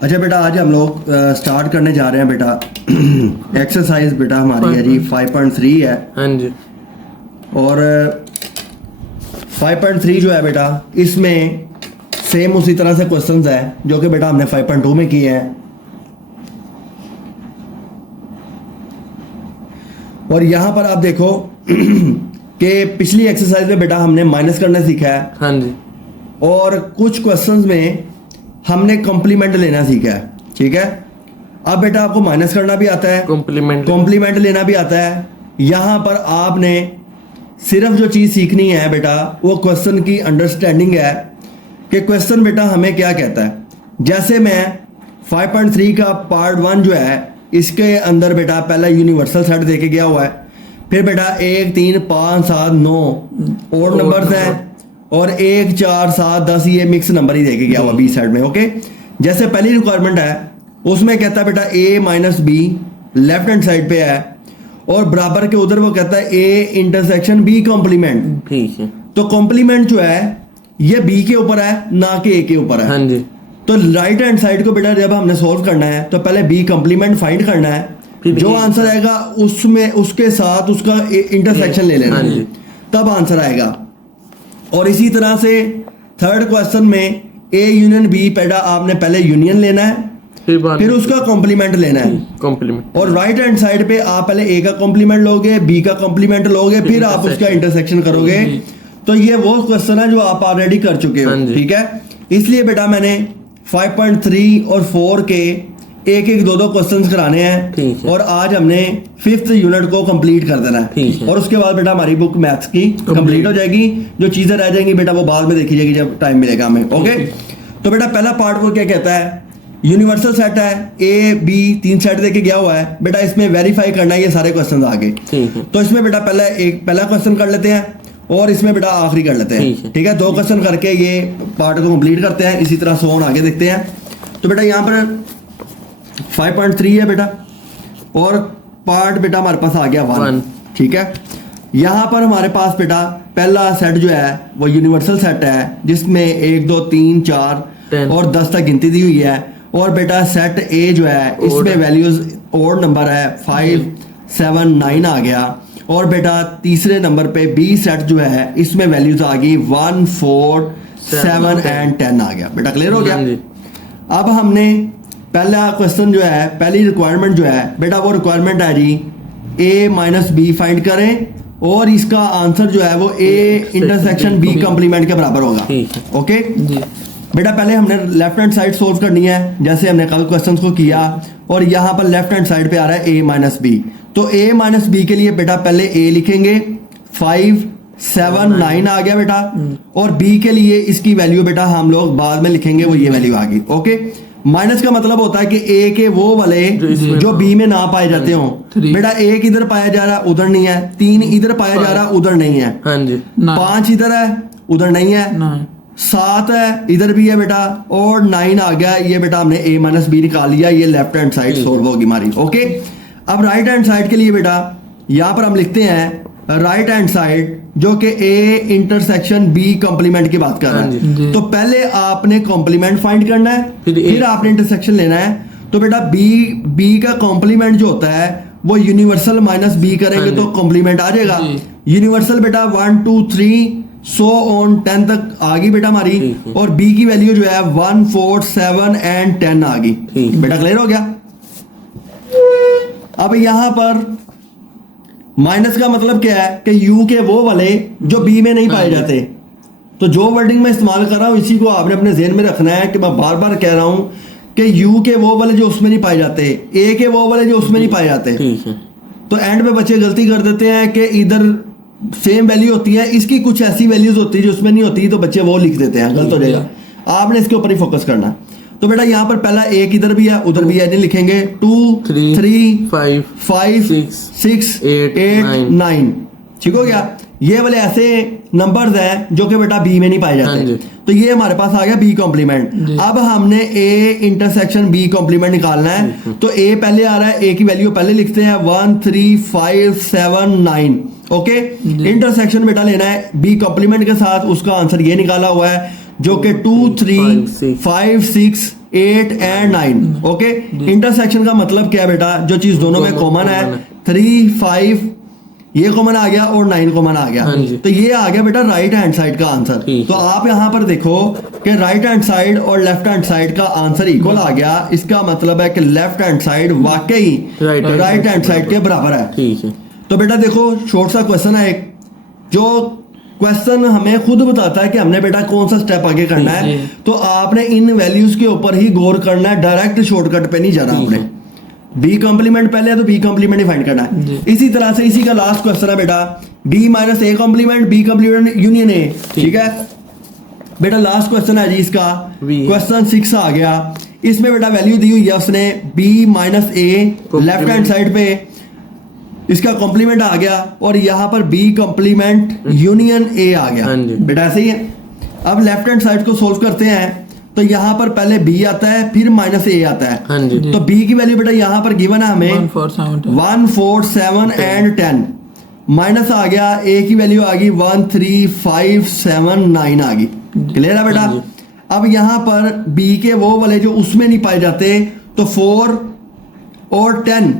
अच्छा बेटा, आज हम लोग स्टार्ट करने जा रहे हैं बेटा। एक्सरसाइज बेटा हमारी है जी 5.3 है। हाँ जी। और 5.3 जो है बेटा, इसमें सेम उसी तरह से क्वेश्चंस है जो कि बेटा हमने 5.2 में किए हैं। और यहाँ पर आप देखो कि पिछली एक्सरसाइज में बेटा हमने माइनस करना सीखा है। हाँ जी। और कुछ क्वेश्चंस में हमने कॉम्प्लीमेंट लेना सीखा है। ठीक है, अब बेटा आपको माइनस करना भी आता है, कॉम्प्लीमेंट लेना भी आता है। यहाँ पर आपने सिर्फ जो चीज़ सीखनी है बेटा वो क्वेश्चन की अंडरस्टैंडिंग है कि क्वेश्चन बेटा हमें क्या कहता है। जैसे मैं 5.3 का पार्ट 1 जो है इसके अंदर बेटा पहला यूनिवर्सल सेट देके गया हुआ है। फिर बेटा 1 3 5 7 9 और नंबर्स हैं, और 1 4 7 10 ये मिक्स नंबर ही देके गया हुआ बी साइड में। ओके, जैसे पहली रिक्वायरमेंट है उसमें कहता है बेटा A minus B left hand side पे है, और बराबर के उधर वो कहता है ए इंटरसेक्शन बी कॉम्प्लीमेंट। ठीक है, तो कॉम्प्लीमेंट जो है ये बी के ऊपर है ना कि ए के ऊपर है। हाँ जी। तो राइट हैंड साइड को बेटा जब हमने सोल्व करना है तो पहले बी कॉम्प्लीमेंट फाइंड करना है, जो आंसर आएगा उसमें उसके साथ उसका इंटरसेक्शन ले लेना, तब आंसर आएगा। और इसी तरह से थर्ड क्वेश्चन में ए यूनियन बी बेटा आपने पहले यूनियन लेना है, फिर उसका कॉम्प्लीमेंट लेना है कॉम्प्लीमेंट। और राइट हैंड साइड पे आप पहले ए का कॉम्प्लीमेंट लोगे, बी का कॉम्प्लीमेंट लोगे, फिर आप उसका इंटरसेक्शन करोगे। तो ये वो क्वेश्चन है जो आप ऑलरेडी कर चुके हो। ठीक है, इसलिए बेटा मैंने 5.3 और 4 के एक एक दो क्वेश्चंस कराने हैं, और आज हमने 5th यूनिट को कंप्लीट कर देना है। और उसके बाद बेटा हमारी बुक मैथ्स की कंप्लीट हो जाएगी। जो चीजें रह जाएंगी बेटा वो बाद में देखी जाएगी जब टाइम मिलेगा हमें। ओके, तो बेटा पहला पार्ट वो क्या कहता है, यूनिवर्सल सेट है, ए बी 3 सेट देके गया हुआ है बेटा, इसमें वेरीफाई करना है ये सारे क्वेश्चन आगे। तो इसमें बेटा पहला क्वेश्चन कर लेते हैं और इसमें बेटा आखिरी कर लेते हैं। ठीक है, 2 क्वेश्चन करके ये पार्ट को कंप्लीट करते हैं। इसी तरह सोन आगे देखते हैं। तो बेटा यहाँ पर 5.3 है बेटा, और पार्ट बेटा हमारे पास आ गया 1। ठीक है, यहाँ पर हमारे पास बेटा पहला सेट जो है वो यूनिवर्सल सेट है जिसमें 1 2 3 4 और 10 तक गिनती दी हुई है। और बेटा सेट ए जो है इसमें वैल्यूज ओड नंबर है 5 7 9 आ गया। और बेटा तीसरे नंबर पे बी सेट जो है इसमें वैल्यूज आ गई 1 4 7 एंड 10 आ गया। बेटा क्लियर हो गया। अब हमने पहला क्वेश्चन जो है, पहली रिक्वायरमेंट जो है बेटा वो रिक्वायरमेंट है जी ए माइनस बी फाइंड करें, और इसका आंसर जो है वो ए इंटरसेक्शन बी कॉम्प्लीमेंट के बराबर होगा। ओके बेटा, पहले हमने लेफ्ट हैंड साइड सोल्व करनी है जैसे हमने कल क्वेश्चन को किया, और यहाँ पर लेफ्ट हैंड साइड पे आ रहा है ए माइनस बी। तो ए माइनस बी के लिए बेटा पहले ए लिखेंगे, 5 7 9 आ गया बेटा, और बी के लिए इसकी वैल्यू बेटा हम लोग बाद में लिखेंगे, वो ये वैल्यू आ गई। ओके, माइनस का मतलब होता है कि ए के वो वाले जो बी में ना पाए जाते हो। बेटा 1 इधर पाया जा रहा उधर नहीं है, 3 इधर पाया जा रहा उधर नहीं है, 5 इधर है उधर नहीं है, 7 है इधर भी है बेटा, और 9 आ गया। ये बेटा हमने a माइनस बी निकाल लिया, ये लेफ्ट हैंड साइड सोल्व होगी हमारी। ओके, अब राइट हैंड साइड के लिए बेटा यहाँ पर हम लिखते हैं राइट हैंड साइड जो कि ए इंटरसेक्शन बी कॉम्प्लीमेंट की बात कर रहा है। तो पहले आपने कॉम्प्लीमेंट फाइंड करना है, फिर आपने इंटरसेक्शन लेना है। तो बेटा बी का कॉम्प्लीमेंट जो होता है वो यूनिवर्सल माइनस बी करेंगे तो कॉम्प्लीमेंट आ जाएगा। यूनिवर्सल बेटा 1 2 3 सो ऑन 10 तक आ गई बेटा हमारी, और बी की वैल्यू जो है 1 4 7 एंड 10 आ गई। बेटा क्लियर हो गया। अब यहां पर माइनस का मतलब क्या है कि यू के वो वाले जो बी में नहीं पाए जाते। तो जो वर्डिंग मैं इस्तेमाल कर रहा हूं इसी को आपने अपने ज़हन में रखना है कि मैं बार बार कह रहा हूं कि यू के वो वाले जो उसमें नहीं पाए जाते, ए के वो वाले जो उसमें नहीं पाए जाते। तो एंड में बच्चे गलती कर देते हैं कि इधर सेम वैल्यू होती है, इसकी कुछ ऐसी वैल्यूज होती है जो उसमें नहीं होती, तो बच्चे वो लिख देते हैं, गलत हो जाएगा। आपने इसके ऊपर ही फोकस करना। तो बेटा यहाँ पर पहला एक इधर भी है उधर भी है, नहीं लिखेंगे 2 3 5 6 8 9। ठीक हो गया। ये वाले ऐसे नंबर्स हैं जो कि बेटा बी में नहीं पाए जाते। तो ये हमारे पास आ गया बी कॉम्प्लीमेंट। अब हमने ए इंटरसेक्शन बी कॉम्प्लीमेंट निकालना है। तो ए पहले आ रहा है, ए की वैल्यू पहले लिखते हैं 1 3 5 7 9। ओके, इंटरसेक्शन बेटा लेना है बी कॉम्प्लीमेंट के साथ, उसका आंसर ये निकाला हुआ है जो कि 2 3 5 6 8 एंड 9। ओके, इंटरसेक्शन का मतलब क्या है बेटा, जो चीज दोनों में कॉमन है, 3 5 ये कॉमन आ गया और 9 कॉमन आ गया, तो ये आ गया बेटा राइट हैंड साइड का आंसर। तो आप यहाँ पर देखो कि राइट हैंड साइड और लेफ्ट हैंड साइड का आंसर इक्वल आ गया। इसका मतलब है कि लेफ्ट हैंड साइड वाकई राइट हैंड साइड के बराबर है। ठीक है, तो बेटा देखो शॉर्ट सा क्वेश्चन है एक, जो क्वेश्चन हमें खुद बताता है कि हमने बेटा कौन सा स्टेप आगे करना है। तो आपने इन वैल्यूज के ऊपर ही गौर करना है, डायरेक्ट शॉर्टकट पे नहीं जाना आपने। बी कॉम्प्लीमेंट पहले है तो बी कॉम्प्लीमेंट ही फाइंड करना है। इसी तरह से इसी का लास्ट क्वेश्चन है बेटा B minus A complement B complement union A. ठीक है बेटा, लास्ट क्वेश्चन है जी इसका, क्वेश्चन 6 आ गया। इसमें बेटा वैल्यू दी हुई है उसने बी माइनस ए, लेफ्ट हैंड साइड पे इसका कॉम्प्लीमेंट आ गया और यहाँ पर बी कॉम्प्लीमेंट यूनियन ए आ गया। बेटा ऐसे ही है। अब लेफ्ट हैंड साइड को सोल्व करते हैं तो यहाँ पर पहले बी आता है फिर माइनस ए आता है। तो बी की वैल्यू बेटा यहाँ पर गिवन है हमें 1 4 7 एंड 10, माइनस आ गया, ए की वैल्यू आ गई 1 3 5 7 9 आ गई। क्लियर है बेटा। अब यहाँ पर बी के वो वाले जो उसमें नहीं पाए जाते, तो 4 और 10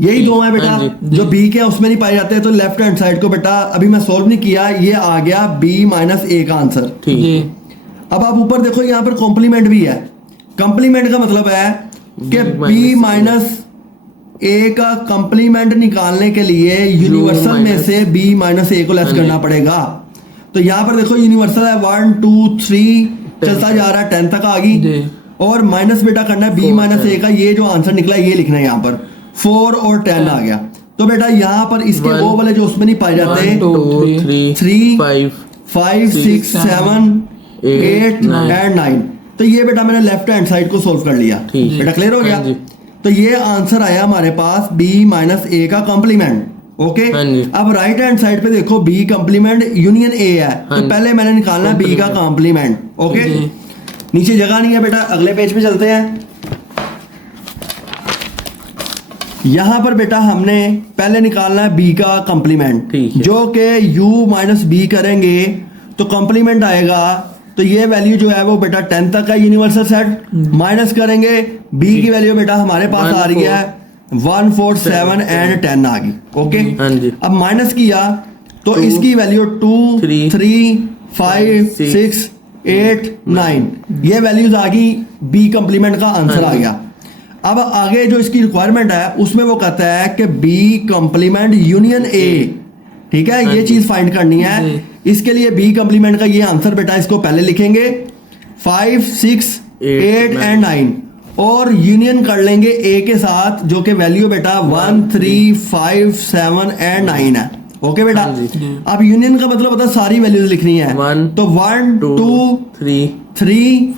यही दो है बेटा जो बी के उसमें नहीं पाए जाते। तो लेफ्ट हैंड साइड को बेटा अभी मैं सोल्व नहीं किया, ये आ गया बी माइनस ए का आंसर। अब आप ऊपर देखो यहाँ पर कॉम्प्लीमेंट भी है। कॉम्प्लीमेंट का मतलब है कि बी माइनस ए का कॉम्प्लीमेंट निकालने के लिए यूनिवर्सल में से बी माइनस ए को लेस करना पड़ेगा। तो यहाँ पर देखो यूनिवर्सल है 1 2 3 चलता जा रहा है 10 तक आ गई, और माइनस बेटा करना है बी माइनस ए का। ये जो आंसर निकला ये लिखना है यहाँ पर 4 और 10 आ गया। तो बेटा यहाँ पर इसके वो वाले जो उसमें नहीं पाए जाते 3 5 6 7 8 एंड 9। तो ये बेटा मैंने लेफ्ट हैंड साइड को सोल्व कर लिया। बेटा क्लियर हो गया। तो ये आंसर आया हमारे पास बी माइनस ए का कॉम्प्लीमेंट। ओके, अब राइट हैंड साइड पे देखो बी कॉम्प्लीमेंट यूनियन ए है, तो पहले मैंने निकालना बी का कॉम्प्लीमेंट। ओके, नीचे जगह नहीं है बेटा, अगले पेज पे चलते हैं। यहां पर बेटा हमने पहले निकालना है बी का कॉम्प्लीमेंट, जो कि u माइनस बी करेंगे तो कॉम्प्लीमेंट आएगा। तो ये वैल्यू जो है वो बेटा 10 तक का यूनिवर्सल सेट, माइनस करेंगे बी की वैल्यू बेटा हमारे पास आ रही है 1 4 7 एंड 10 आ गई। ओके, अब माइनस किया तो इसकी वैल्यू 2 3 5 6 8 9 ये वैल्यूज आ गई, बी कॉम्प्लीमेंट का आंसर आ गया। अब आगे जो इसकी रिक्वायरमेंट है उसमें वो कहता है कि बी कॉम्प्लीमेंट यूनियन ए। ठीक है, ये चीज फाइंड करनी है। इसके लिए बी कॉम्प्लीमेंट का ये आंसर बेटा इसको पहले लिखेंगे 5 6 8 एंड 9 और यूनियन कर लेंगे ए के साथ, जो कि वैल्यू बेटा 1 3 5 7 एंड 9 है। ओके बेटा, अब यूनियन का मतलब होता है सारी वैल्यूज लिखनी है। तो 1 2 3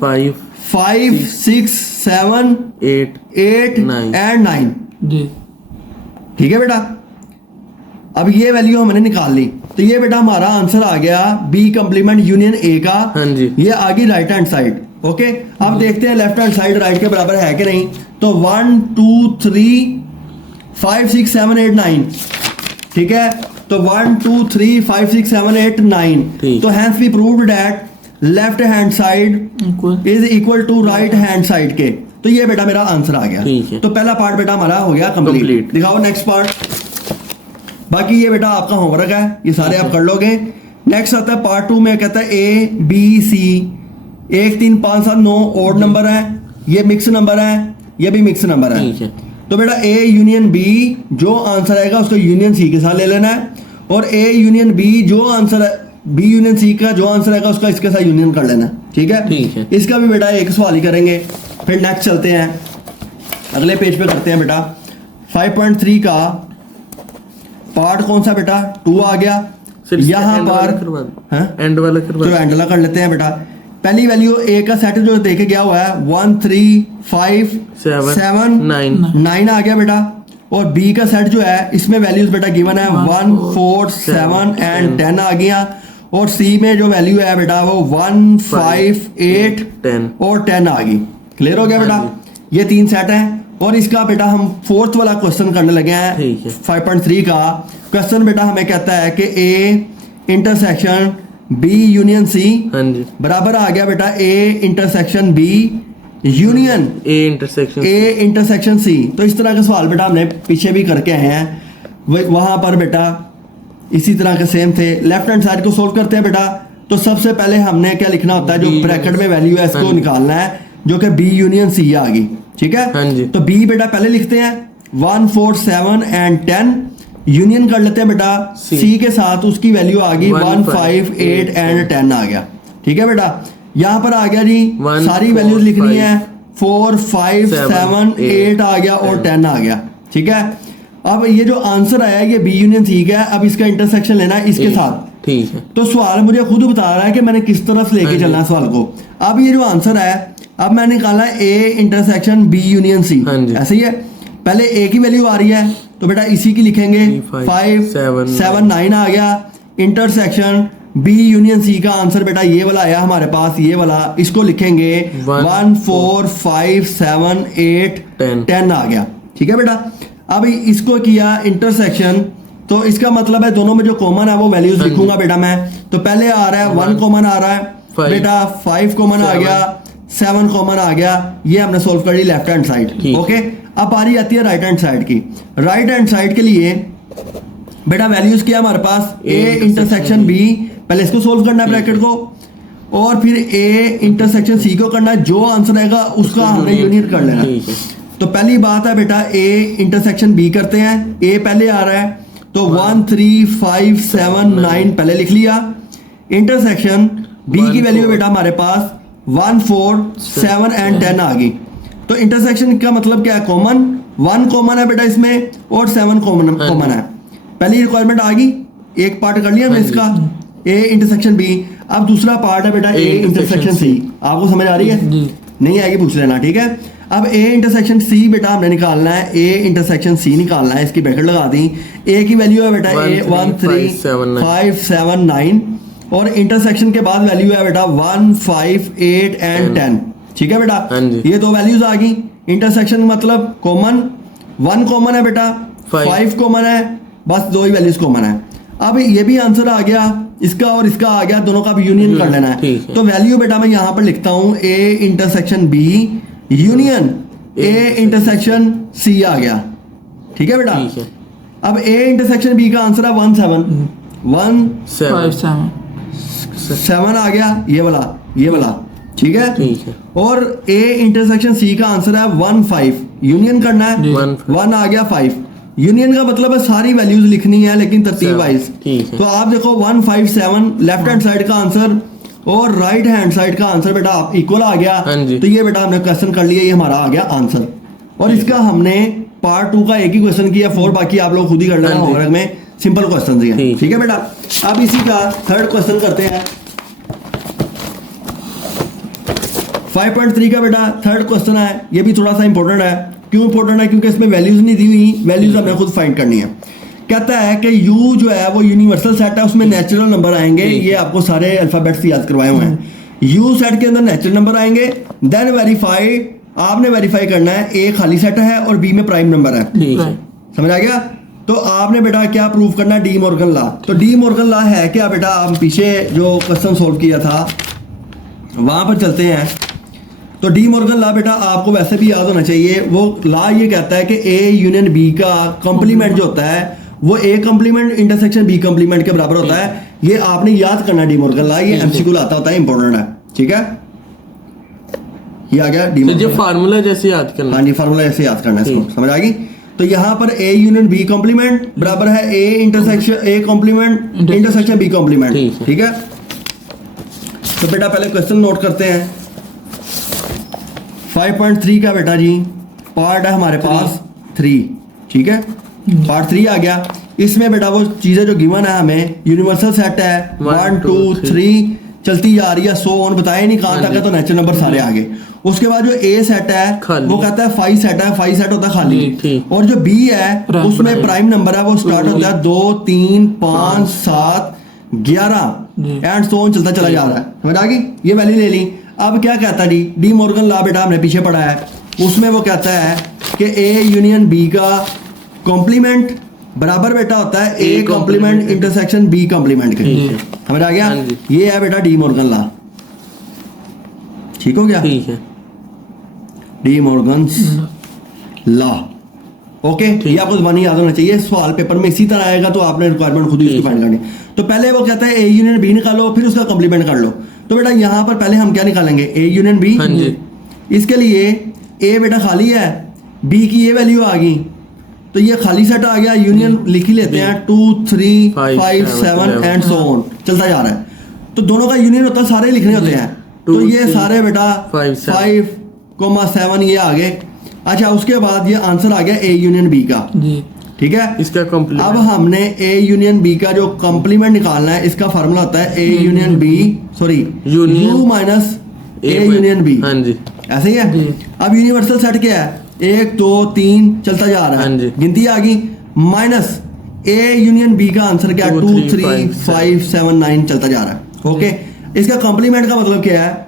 5 6 7 8 एंड 9। ठीक है बेटा, अब ये वैल्यू हमने निकाल ली। तो ये बेटा हमारा आंसर आ गया बी कॉम्प्लीमेंट यूनियन ए का। ये आ गई राइट हैंड साइड। ओके, अब देखते हैं लेफ्ट हैंड साइड राइट के बराबर है कि नहीं। तो 1 2 3 5 6 7 8 9। ठीक है, तो 1 2 3 5 6 7 8 9। तो hence we proved that left hand side is equal to right hand side के। तो ये बेटा मेरा आंसर आ गया। तो पहला पार्ट बेटा हमारा हो गया कंप्लीट। दिखाओ नेक्स्ट पार्ट। बाकी ये बेटा आपका होमवर्क है, ये सारे आप कर लोगे। नेक्स्ट आता है पार्ट 2 में, कहता है A B C 1 3 5 7 9 odd number है, ये मिक्स नंबर है, ये भी मिक्स नंबर है। तो बेटा ए यूनियन बी जो आंसर आएगा उसको यूनियन सी के साथ ले लेना है, और ए यूनियन बी जो आंसर है बी यूनियन सी का जो आंसर आएगा उसका इसके साथ यूनियन कर लेना। ठीक है, इसका भी बेटा एक सवाल ही करेंगे। फिर नेक्स्ट चलते हैं, अगले पेज पे करते हैं बेटा 5.3 का पार्ट कौन सा बेटा 2 आ गया। यहाँ पर एंड वाला कर लेते हैं बेटा। पहली वैल्यू ए का सेट जो देखे गया हुआ है 1 3 5 7 9 आ गया बेटा, और बी का सेट जो है इसमें वैल्यूज बेटा गिवन है 1 4 7 एंड 10 आ गया, और सी में जो वैल्यू है बेटा वो 1 5 8 और 10 आ गई। क्लियर हो गया बेटा, ये 3 सेट है। और इसका बेटा हम 4th वाला क्वेश्चन करने लगे हैं 5.3 का। क्वेश्चन बेटा हमें कहता है कि A intersection B union C हाँ जी बराबर आ गया बेटा A intersection B union A intersection C. तो इस तरह के सवाल बेटा हमने पीछे भी करके आए हैं, वहां पर बेटा इसी तरह के सेम थे। लेफ्ट हैंड साइड को सोल्व करते हैं बेटा। तो सबसे पहले हमने क्या लिखना होता है, जो ब्रैकेट में वैल्यू है इसको निकालना है, जो कि बी यूनियन सी आ गई, ठीक है। हाँ जी। तो बी बेटा पहले लिखते हैं 1 4 7 एंड 10 यूनियन कर लेते हैं बेटा सी के साथ, उसकी वैल्यू आ गई 1 5 8 एंड 10 आ गया, ठीक है बेटा। यहां पर आ गया जी सारी वैल्यूज लिखनी है, 4 5 7 8 आ गया और 10 आ गया, ठीक है। अब ये जो आंसर आया ये बी यूनियन सी का है। अब इसका इंटरसेक्शन लेना है इसके साथ, ठीक है। तो सवाल मुझे खुद बता रहा है कि मैंने किस तरफ लेके चलना है सवाल को। अब ये जो आंसर है, अब मैंने निकाला A intersection B union C, ऐसे ही है। पहले ए की वैल्यू आ रही है तो बेटा इसी की लिखेंगे 5 7 9 आ गया। इंटरसेक्शन बी यूनियन सी का आंसर बेटा ये वाला आया हमारे पास, ये वाला, इसको लिखेंगे 1 4 5 7 8 10 आ गया, ठीक है बेटा। अब इसको किया इंटरसेक्शन, तो इसका मतलब है दोनों में जो कॉमन है वो वैल्यूज लिखूंगा बेटा मैं। तो पहले आ रहा है 1 कॉमन आ रहा है बेटा, 5 कॉमन आ गया, 7 कॉमन आ गया। ये हमने सोल्व कर ली लेफ्ट हैंड साइड, ओके। अब बारी आती है राइट हैंड साइड की। राइट हैंड साइड के लिए बेटा वैल्यूज क्या हमारे पास, ए इंटरसेक्शन बी, पहले इसको सोल्व करना है ब्रैकेट को, और फिर ए इंटरसेक्शन सी को करना है। जो आंसर आएगा उसका हमने यूनियन कर लेना। तो पहली बात है बेटा ए इंटरसेक्शन बी करते हैं। ए पहले आ रहा है तो 1 3 5 7 9 पहले लिख लिया। इंटरसेक्शन बी की वैल्यू बेटा हमारे पास 1 4 7 एंड 10 आ गई। तो इंटरसेक्शन का मतलब क्या है, कॉमन 1 कॉमन है बेटा इसमें और 7 कॉमन है। पहली रिक्वायरमेंट आ गई, एक पार्ट कर लिया हमने इसका, ए इंटरसेक्शन बी। अब दूसरा पार्ट है बेटा ए इंटरसेक्शन सी। आपको समझ आ रही है? नहीं आएगी पूछ लेना, ठीक है। अब ए इंटरसेक्शन सी बेटा हमने निकालना है, ए इंटरसेक्शन सी निकालना है। इसकी ब्रैकेट लगा दी। ए की वैल्यू है बेटा ए 1 3 5 7 9 और इंटरसेक्शन के बाद वैल्यू है बेटा 1 5 8 एंड 10, ठीक है बेटा। ये दो वैल्यूज आ गई। इंटरसेक्शन मतलब कॉमन, 1 कॉमन है बेटा, 5 कॉमन है, बस दो ही वैल्यूज कॉमन है। अब ये भी आंसर आ गया, इसका और इसका आ गया, दोनों का भी यूनियन कर लेना है। तो वैल्यू बेटा मैं यहां पर लिखता हूं A intersection B union A intersection C आ गया, ठीक है बेटा। अब ए इंटरसेक्शन बी का आंसर है 1 7 आ गया, ये वाला, ठीक है। और ए इंटरसेक्शन सी का आंसर है 1 5, यूनियन करना है, 1 आ गया 5। यूनियन का मतलब है सारी वैल्यूज लिखनी है लेकिन तरतीब वाइज। तो आप देखो 1 5 7 लेफ्ट हैंड साइड का आंसर और राइट हैंड साइड का आंसर बेटा इक्वल आ गया। तो ये बेटा हमने क्वेश्चन कर लिया, ये हमारा आ गया आंसर। और इसका हमने पार्ट 2 का एक ही क्वेश्चन किया, 4 बाकी आप लोग खुद ही कर लेना होमवर्क में, सिंपल क्वेश्चन है, ठीक है बेटा। अब इसी का थर्ड क्वेश्चन करते हैं। 5.3 का बेटा थर्ड क्वेश्चन है। ये भी थोड़ा सा इंपॉर्टेंट है। क्यों इंपॉर्टेंट है? क्योंकि इसमें वैल्यूज नहीं दी हुई, वैल्यूज हमें खुद फाइंड करनी है। कहता है कि U जो है वो यूनिवर्सल सेट है, उसमें नेचुरल नंबर आएंगे। ये आपको सारे अल्फाबेट्स याद करवाए हुए हैं। U सेट के अंदर नेचुरल नंबर आएंगे, देन वेरीफाई, आपने वेरीफाई करना है A खाली सेट है और B में प्राइम नंबर है, समझ आ गया। तो आपने बेटा क्या प्रूव करना है, डी मॉर्गन लॉ। तो डी मॉर्गन लॉ है क्या बेटा, आप पीछे जो क्वेश्चन सोल्व किया था वहां पर चलते हैं। तो डी मॉर्गन लॉ बेटा आपको वैसे भी याद होना चाहिए। वो लॉ ये कहता है कि ए यूनियन बी का कॉम्प्लीमेंट जो होता है वो A complement intersection B complement के बराबर होता है। ये आपने याद करना डी मॉर्गन लॉ, ये एमसीक्यू आता होता है, इंपॉर्टेंट है, ठीक है। ये आ गया डी मॉर्गन फार्मूला जैसे याद करना। हाँ जी, फार्मूला जैसे याद करना है, इसको समझ आ गई। तो यहाँ पर ए यूनियन बी कॉम्प्लीमेंट बराबर है A intersection A complement intersection B complement, ठीक है। तो बेटा पहले क्वेश्चन नोट करते हैं। 5.3 का बेटा जी पार्ट है हमारे पास 3, ठीक है। पार्ट 3 आ गया। इसमें बेटा वो चीजें जो गिवन है हमें, यूनिवर्सल सेट है 1 2 3 चलती जा रही है, 100 ऑन बताया नहीं कहां तक है, तो नेचुरल नंबर सारे आ गए। उसके बाद जो ए सेट है वो कहता है 5 सेट है, 5 सेट होता है खाली। और जो बी है उसमें प्राइम नंबर है, वो स्टार्ट होता है 2 3 5 7 11 एंड सो ऑन चलता चला जा रहा है, समझ आ गई। ये वैल्यू ले ली। अब क्या कहता है डी मॉर्गन लॉ बेटा हमने पीछे पढ़ा है, उसमें वो कहता है कि ए यूनियन बी का कॉम्प्लीमेंट बराबर बेटा होता है A complement intersection B complement के। समझ आ गया? हाँ जी। ये है बेटा डी मॉर्गन लॉ। ठीक हो गया? ठीक है। D Morgan law. ओके, ये आपको ज़बानी याद होना चाहिए। सवाल पेपर में इसी तरह आएगा तो आपने रिक्वायरमेंट खुद ही उसकी फाइंड करनी। तो पहले वो कहता है ए यूनियन बी निकालो, फिर उसका कॉम्प्लीमेंट कर लो। तो बेटा यहाँ पर पहले हम क्या निकालेंगे? A union B. हाँ जी। इसके लिए ए बेटा खाली है, बी की ये वैल्यू आ गई, तो ये खाली सेट आ गया। यूनियन लिख ही लेते हैं, 2 3 5 7 एंड सो ऑन, चलता जा रहा है। तो दोनों का यूनियन होता है, सारे लिखने होते हैं। तो ये सारे बेटा 5,7 ये आ गए। अच्छा, उसके बाद ये आंसर आ गया ए यूनियन बी का। ठीक है, इसका कॉम्प्लीमेंट। अब हमने ए यूनियन बी का जो कॉम्प्लीमेंट निकालना है, इसका फार्मूला होता है A union B, sorry U minus A union B. हाँ जी, ऐसे ही है। अब यूनिवर्सल सेट क्या है? 1 2 3 चलता जा रहा हाँ है, जी। गिनती आ गई, माइनस ए यूनियन बी का आंसर क्या? 2 3 5 7 9 चलता जा रहा है। ओके, इसका कॉम्प्लीमेंट का मतलब क्या है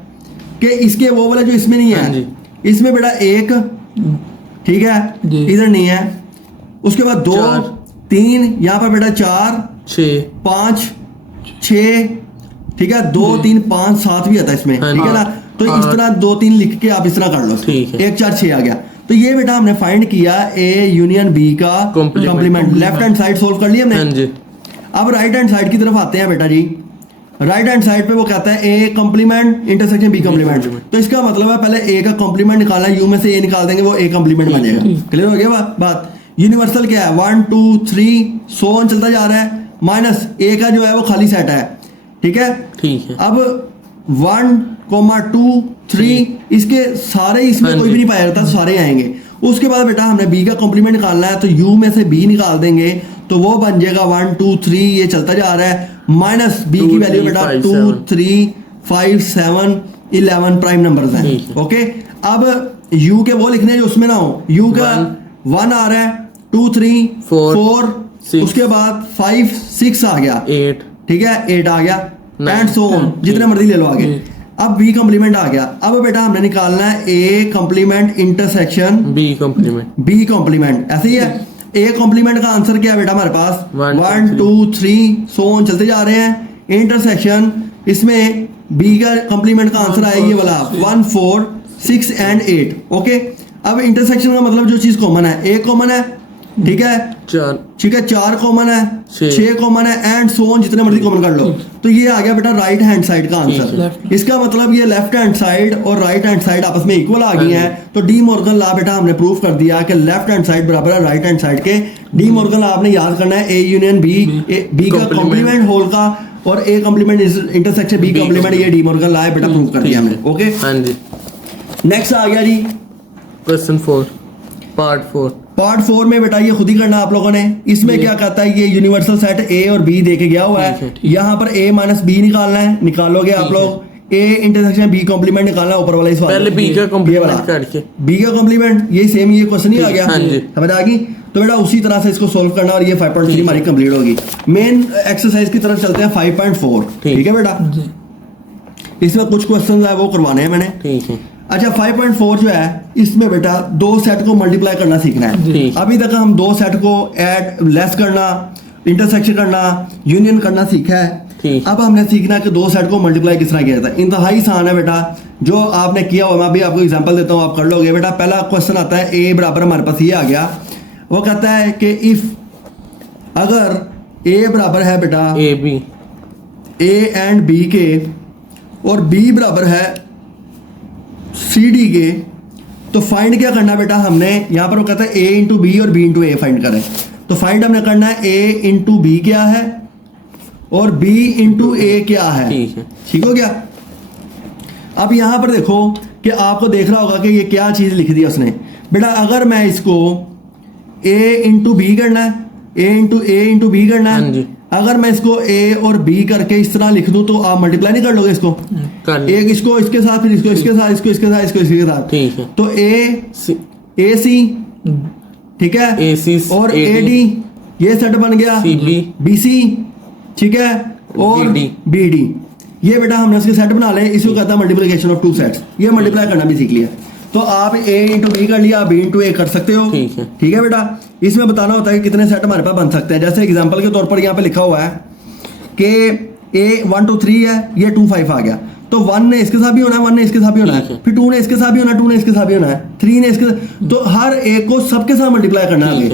कि इसके वो वाला जो इसमें नहीं हाँ जी। है, इसमें बेटा 1, ठीक है, इधर नहीं है। उसके बाद 2 3, यहाँ पर बेटा 4 6 5 6, ठीक है, 2 3 5 7 भी आता है इसमें। हाँ ठीक है ना? तो इस तरह 2 3 लिख के आप इस तरह कर लो। ठीक है। 1 4 6 आ गया। तो ये बेटा हमने फाइंड किया ए यूनियन बी का complement. Left hand side solve कर लिया हमने। हाँ जी। अब राइट हैंड साइड की तरफ आते हैं बेटा जी। राइट हैंड साइड पे वो कहता है A complement intersection B complement. तो इसका मतलब है पहले ए का कॉम्प्लीमेंट निकालना, यू में से ए निकाल देंगे, वो ए कॉम्प्लीमेंट बन जाएगा। क्लियर हो गया बात? यूनिवर्सल क्या है? 1 2 3 सो ऑन चलता जा रहा है, माइनस ए का जो है वो खाली सेट है। ठीक है, ठीक है। अब 1 2 3 इसके सारे, इसमें हाँ कोई भी नहीं पाया जाता, सारे आएंगे। उसके बाद बेटा हमने बी का कॉम्प्लीमेंट निकालना है, तो यू में से बी निकाल देंगे, तो वो बन जाएगा 1 2 3 ये चलता जा रहा है, माइनस बी की वैल्यू बेटा 2 3 5 7 11 प्राइम नंबर्स हैं। ओके, अब यू के वो लिखने जो उसमें ना हो, यू का 1 आ रहा है, 2 3 4 उसके बाद 5 6 आ गया, 8, ठीक है, 8 आ गया एंड सो ऑन, जितने मर्जी ले लो आगे। अब बी कॉम्प्लीमेंट आ गया। अब बेटा हमने निकालना है A complement intersection B complement. B complement ऐसे ही है। ए कॉम्प्लीमेंट का आंसर क्या है बेटा हमारे पास? 1 2 3 सो ऑन चलते जा रहे हैं। इंटरसेक्शन इसमें बी का कॉम्प्लीमेंट का आंसर आएगी ये वाला 1 4 6 एंड 8। ओके, अब इंटरसेक्शन का मतलब जो चीज कॉमन है, ए कॉमन है, ठीक है, 4, ठीक है, 4 कॉमन है, 6 कॉमन है एंड सो ऑन जितने मर्जी कॉमन कर लो। तो ये आ गया बेटा राइट हैंड साइड का आंसर। इसका मतलब ये लेफ्ट हैंड साइड और राइट हैंड साइड आपस में इक्वल आ गई हैं। तो डी मॉर्गन लॉ बेटा हमने प्रूफ कर दिया कि लेफ्ट हैंड साइड बराबर है राइट हैंड साइड के। डी मॉर्गन लॉ आपने याद करना है, ए यूनियन बी, बी का कॉम्प्लीमेंट होल का और A complement intersection B complement, ये डी मॉर्गन लॉ है बेटा, प्रूफ कर दिया हमने। ओके, हाँ जी। नेक्स्ट आ गया जी क्वेश्चन 4 पार्ट 4। पार्ट 4 में बेटा ये खुद ही करना आप लोगों ने। इसमें क्या कहता है, ये यूनिवर्सल सेट ए और बी दे के गया हुआ है। यहाँ पर ए माइनस बी निकालना है, निकालोगे आप लोग। ए इंटरसेक्शन बी कॉम्प्लीमेंट निकालना है, ऊपर वाला इस पहले बी का कॉम्प्लीमेंट करके बी का कॉम्प्लीमेंट, ये सेम ये क्वेश्चन ही आ गया, हाँ जी। समझ आ गई? तो बेटा उसी तरह से इसको सोल्व करना और ये 5.3 हमारी कंप्लीट होगी। मेन एक्सरसाइज की तरफ चलते हैं 5.4। ठीक है बेटा, इसमें कुछ क्वेश्चन है वो करवाने हैं मैंने। ठीक है। अच्छा, 5.4 जो है इसमें बेटा 2 सेट को मल्टीप्लाई करना सीखना है। अभी तक हम 2 सेट को ऐड लेस करना, इंटरसेक्शन करना, यूनियन करना सीखा है। अब हमने सीखना है कि 2 सेट को मल्टीप्लाई किस तरह किया जाता है। इंतहाई आसान है बेटा, जो आपने किया हुआ, मैं अभी आपको एग्जांपल देता हूँ, आप कर लोगे बेटा। पहला क्वेश्चन आता है, ए बराबर हमारे पास ये आ गया, वो कहता है कि इफ अगर ए बराबर है बेटा A B, A and B के और बी बराबर है सी डी के, तो फाइंड क्या करना है बेटा हमने? यहाँ पर वो कहता है ए इंटू बी और बी इंटू ए फाइंड करें। तो फाइंड हमने करना है ए इंटू बी क्या है और बी इंटू ए क्या है। ठीक हो गया? अब यहाँ पर देखो कि आपको देख रहा होगा कि ये क्या चीज़ लिख दी उसने बेटा। अगर मैं इसको ए इंटू बी करना है, ए इंटू बी करना है, अगर मैं इसको ए और बी करके इस तरह लिख दूं तो आप मल्टीप्लाई नहीं कर लोगे इसको? एक इसको इसके साथ, फिर इसको इसके साथ, इसको इसके साथ, इसको इसके साथ। ठीक है। तो ए सी, ठीक है, ए सी और ए डी, ये सेट बन गया बी सी, ठीक है, और बी डी। ये बेटा हमने उसके सेट बना ले, इसको कहता है मल्टीप्लिकेशन ऑफ 2 सेट्स। ये मल्टीप्लाई करना भी सीख लिया। तो आप ए इंटू बी कर लिया, बी इंटू ए कर सकते हो। ठीक है बेटा, इसमें बताना होता है कि कितने सेट हमारे पास बन सकते हैं। जैसे एग्जांपल के तौर पर यहाँ पे लिखा हुआ है कि ए 1 2 3 है, ये 2 5 आ गया, तो 1 ने इसके साथ भी होना है, 1 ने इसके साथ भी होना है, फिर 2 ने इसके साथ भी होना है, 2 ने इसके साथ भी होना है, 3 ने इसके, तो हर एक को सबके साथ मल्टीप्लाई करना है आगे,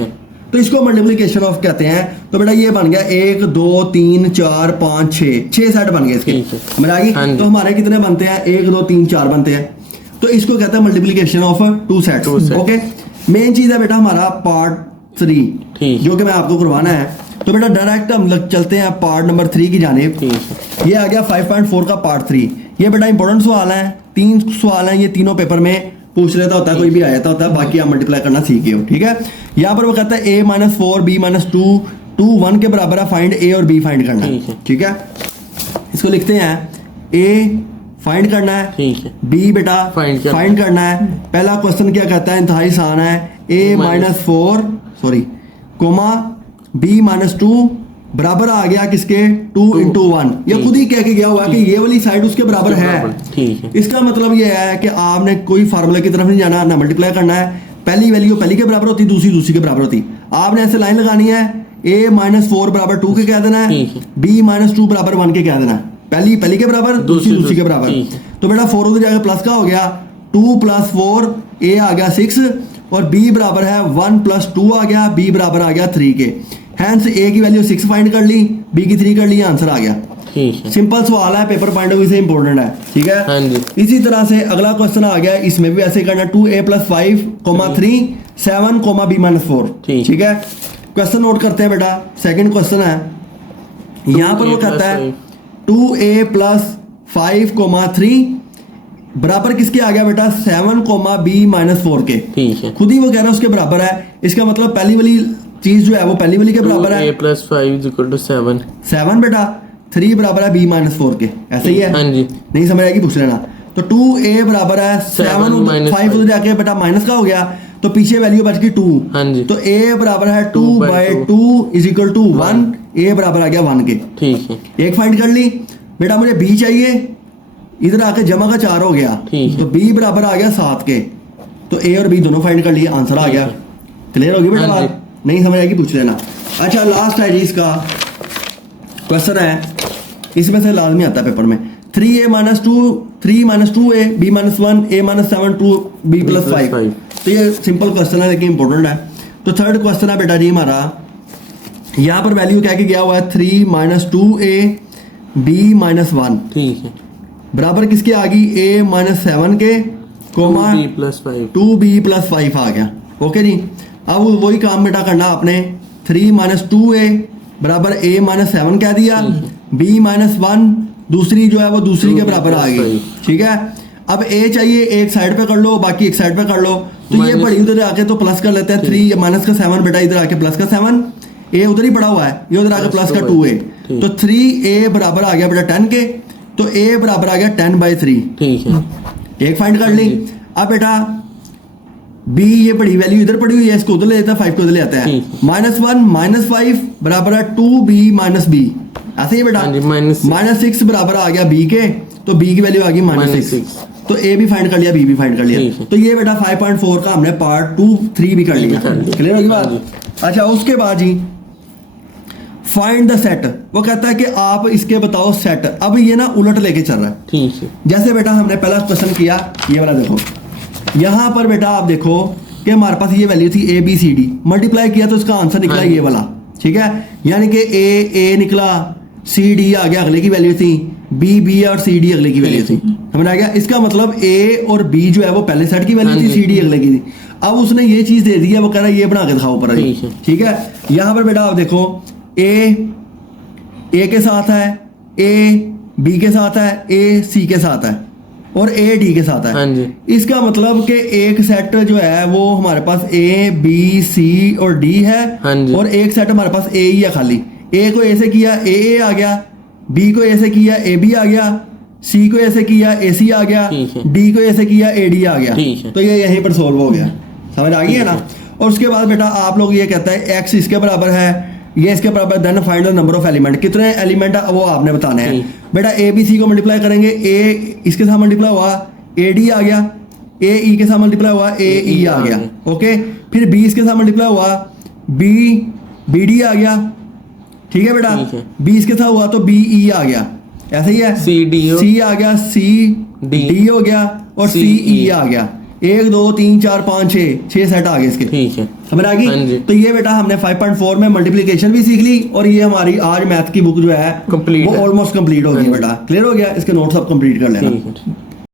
तो इसको मल्टीप्लिकेशन ऑफ कहते हैं। तो बेटा ये बन गया 1 2 3 4 5 6 सेट बन गए इसके, समझ आ गई। तो हमारे कितने बनते हैं, 1 2 3 4 बनते हैं, तो इसको कहते हैं multiplication of 2 sets. Okay, main चीज है बेटा हमारा पार्ट 3 जो कि मैं आपको करवाना है। तो बेटा डायरेक्ट हम चलते हैं पार्ट नंबर 3 की जानिब। ये आ गया 5.4 का पार्ट 3। ये बेटा इंपॉर्टेंट सवाल है, 3 सवाल हैं, ये तीनों पेपर में पूछ लेता होता है, कोई भी आ जाता होता है, बाकी आप मल्टीप्लाई करना सीखे हो, ठीक है। यहाँ पर वो कहता है a-4 b-2 2 1 के बराबर है, फाइंड a और b फाइंड करना है, ठीक है। इसको लिखते हैं a फाइंड करना है, b बेटा फाइंड करना है। पहला क्वेश्चन क्या कहता है, इंतहाई आसान है, a-4 सॉरी कोमा b-2 बराबर आ गया किसके, 2 × 1। ये खुद ही कह के गया हुआ है कि ये वाली साइड उसके बराबर है, ठीक है। इसका मतलब ये है कि आपने कोई फार्मूला की तरफ नहीं जाना, ना मल्टीप्लाई करना है, पहली वैल्यू पहली के बराबर होती, दूसरी के बराबर होती। आपने ऐसे लाइन लगानी है, a-4 बराबर 2 के कह देना है, b-2 बराबर 1 के कह देना है, पहली के बराबर, दूसरी के बराबर। तो बेटा 4 उधर जाकर प्लस का हो गया, 2 + 4 a आ गया 6 और b बराबर है 1 + 2 आ गया, b बराबर आ गया 3 के। हैंस a की वैल्यू 6 फाइंड कर ली, b की 3 कर ली, आंसर आ गया। सिंपल सवाल है, पेपर पॉइंट ऑफ व्यू से इंपॉर्टेंट है, ठीक है। इसी तरह से अगला क्वेश्चन आ गया, इसमें भी ऐसे करना 2a + 5, 3 7, b-4, ठीक है। क्वेश्चन नोट करते हैं बेटा, सेकंड क्वेश्चन है, यहाँ पर वो कहता है 2a + 5, 3 बराबर किसके आ गया बेटा, 7, b-4 के, ठीक है। खुद ही वो कह रहा है उसके बराबर है, इसका मतलब पहली वाली चीज जो है वो पहली वाली के बराबर है, a + 5 = 7 बेटा, 3 बराबर है b-4 के, ऐसे ही है, हाँ जी। नहीं समझ आएगी पूछ लेना। तो 2a बराबर है 7 5 उधर जाके बेटा माइनस का हो गया, तो पीछे वैल्यू बच गई 2, हाँ जी। तो a बराबर है 2/2 = 1, a बराबर आ गया 1 के, ठीक है। एक फाइंड कर ली बेटा, मुझे b चाहिए, इधर आके जमा का 4 हो गया, तो b बराबर आ गया 7 के, तो a और b दोनों फाइंड कर लिए, आंसर आ गया। क्लियर होगी बेटा बात, नहीं समझ आएगी पूछ लेना। अच्छा लास्ट है जी, इसका क्वेश्चन है, इसमें से लाजमी आता है पेपर में, 3a-2 3 - 2a b-1 a-7 2b + 5। तो ये सिंपल क्वेश्चन है लेकिन इंपॉर्टेंट है। तो थर्ड क्वेश्चन है बेटा जी हमारा, यहाँ पर वैल्यू कह के गया हुआ है 3 - 2a b-1, ठीक है, बराबर किसके आ गई, a-7 के, कोमा 2b + 5 आ गया। ओके जी, अब वही काम बेटा करना आपने, 3 - 2a बराबर a-7 कह दिया, b-1 दूसरी जो है वो दूसरी के बराबर आ गई, ठीक है। अब a चाहिए, एक साइड पे कर लो, बाकी एक साइड पे कर लो, तो ये बड़ी उधर आके तो प्लस कर लेते हैं, 3 - का 7 बेटा, इधर आके प्लस का 7, a उधर ही पड़ा हुआ है, ये उधर आके प्लस का 2a, तो 3a बराबर आ गया बेटा 10 के, तो a बराबर आ गया 10/3, ठीक है। एक फाइंड कर ली। अब बेटा b ये बड़ी वैल्यू इधर पड़ी हुई है, इसको उधर ले लेता है, 5 को उधर ले आता है, -1 - 5 बराबर है 2b - b, ऐसे ही बेटा, -6 बराबर आ गया b के, तो b की वैल्यू आ गई -6, तो a भी फाइंड कर लिया, b भी फाइंड कर लिया। तो ये बेटा 5.4 का हमने पार्ट 2 3 भी कर लिया, क्लियर होगी बात। अच्छा उसके बाद जी फाइंड द सेट, वो कहता है कि आप इसके बताओ सेट। अब ये ना उलट लेके चल रहा है, ठीक है। जैसे बेटा हमने पहला क्वेश्चन किया, ये वाला देखो, यहाँ पर बेटा आप देखो कि हमारे पास ये वैल्यू थी ABCD, मल्टीप्लाई किया तो इसका आंसर निकला ये वाला, ठीक है। यानी कि A निकला, CD आ गया, अगले की वैल्यू थी, B और CD अगले की वैल्यू थी, समझ आ गया। इसका मतलब A और B जो है वो पहले सेट की वैल्यू थी, CD अगले की थी। अब उसने ये चीज दे दी है, वो कह रहा है ये बना के दिखाओ ऊपर, ठीक है। यहाँ पर बेटा आप देखो A के साथ है, A B के साथ है, A C के साथ है और A D के साथ है। इसका मतलब कि एक सेट जो है वो हमारे पास A B C और D है, और एक सेट हमारे पास A ही है खाली। A को A से किया AA आ गया, B को A से किया AB आ गया, C को A से किया AC आ गया, D को A से किया AD आ गया। तो ये यहीं पर सोल्व हो गया, समझ आ गई है ना। और उसके बाद बेटा आप लोग ये कहता है X इसके बराबर है, ये इसके बराबर, then find the number of element, कितने एलिमेंट है वो आपने बताने हैं। बेटा ABC को मल्टीप्लाई करेंगे, A इसके साथ मल्टीप्लाई हुआ AD आ गया, AE के साथ मल्टीप्लाई हुआ AE आ गया, ओके। फिर B इसके साथ मल्टीप्लाई हुआ BD आ गया, ठीक है बेटा, ठीक है। 20 के साथ हुआ तो बी ई आ गया, ऐसे ही है, सी डी ओ सी आ गया, सी डी हो गया और सी ई आ गया। 1 2 3 4 5 6 सेट आ गए इसके, ठीक है। समझ आ हाँ गई। जी। तो ये बेटा हमने 5.4 में मल्टीप्लिकेशन भी सीख ली और ये हमारी आज मैथ की बुक जो है Complete वो है। ऑलमोस्ट कंप्लीट हो गई बेटा, क्लियर हो गया। इसके नोट्स आप कंप्लीट कर लेना। ठीक है।